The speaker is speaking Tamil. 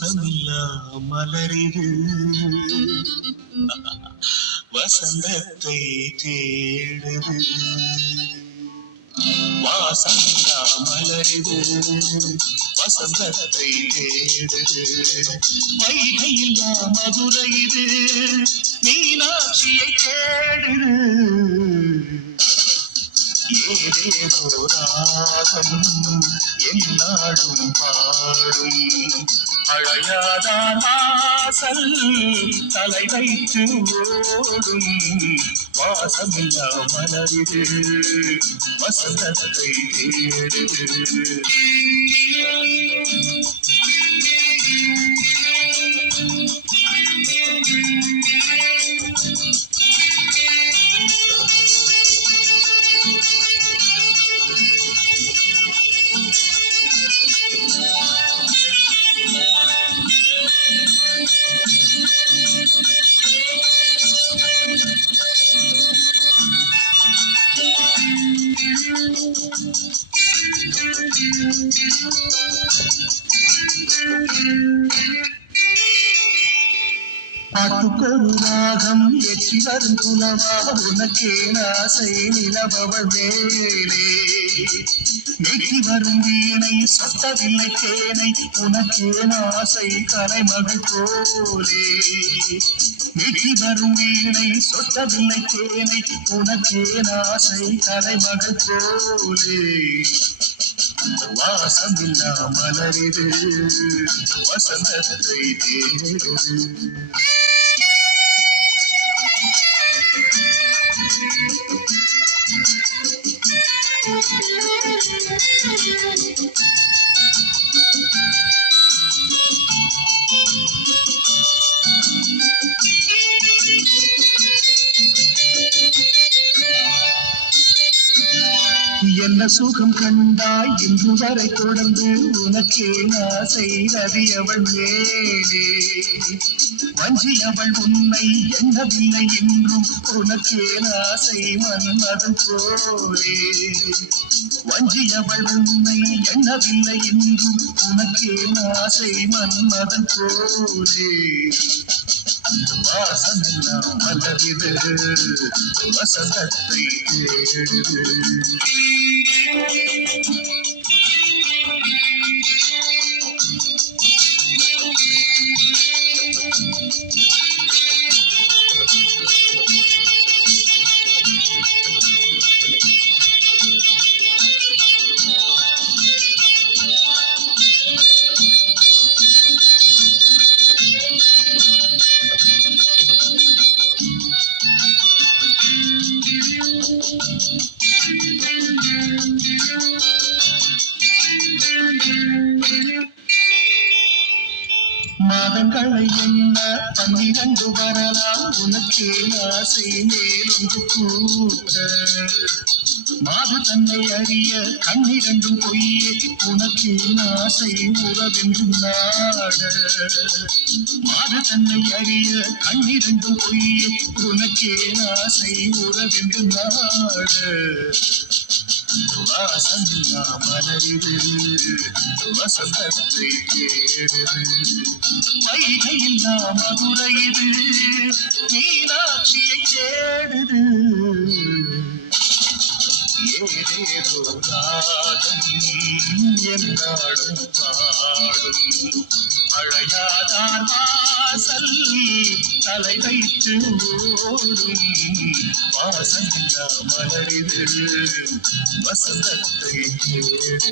வாசமில்லா மலரிது வசந்தத்தை தேடுது. வாசமில்லா மலரிது வசந்தத்தை தேடுது. வைகையில்லா மதுரை இது மீனாட்சியை தேடுது. ஏதேதோ ராகம் என்னாடும் பாடும் அழையாதார் வாசல் தலை வைத்து ஓடும். வாசமில்லா மலரிது வசந்தத்தை தேடுது. பாட்டுக்கொரு ராகம் ஏற்றி வரும் புலவா உனக்கே ஆசை நிலவவள் மேலே. நெற்றி வரும் வீணை சொட்டவில்லை தேனை உனக்கே ஆசை கலைமகள் போலே. நெற்றி வரும் வீணை சொட்டவில்லை தேனை உனக்கே ஆசை கலைமகள் போலே. வாசமில்லா மலரிது வசந்தத்தை தேடுது. என்ன சுகம் கண்டாய் இன்று வரை தொடர்ந்து உனக்கே ஆசை ரவி அவள் மேலே. வஞ்சி அவள் உன்னை எண்ணவில்லை என்றும் உனக்கே ஆசை மன்மதன் போலே. வஞ்சி அவள் உன்னை எண்ணவில்லை என்றும் உனக்கே ஆசை மன்மதன் போலே. வாசமில்லா மலரிது வசந்தத்தை தேடுது. மாதங்களை என்ன 12 வரலாம் உனக்கே ஆசை மேலொன்று கூட்ட. மாது தன்னை அறிய கண்ணிரண்டும் பொய்யே உனக்கே ஆசை உறவென்றும் நாட. மாது தன்னை அறிய கண்ணிரண்டும் பொய்யே உனக்கே ஆசை உறவென்றும் நாட. வாசமில்லா மலரிது வசந்தத்தை தேடுது. வைகையில்லா மதுரை இது மீனாட்சியை தேடுது. ஏதேதோ ராகம் என்னாடும் பாடும் அழையாதார் வாசல் தலை வைத்து ஓடும். வாசமில்லா மலரிது வசந்தத்தை தேடுது.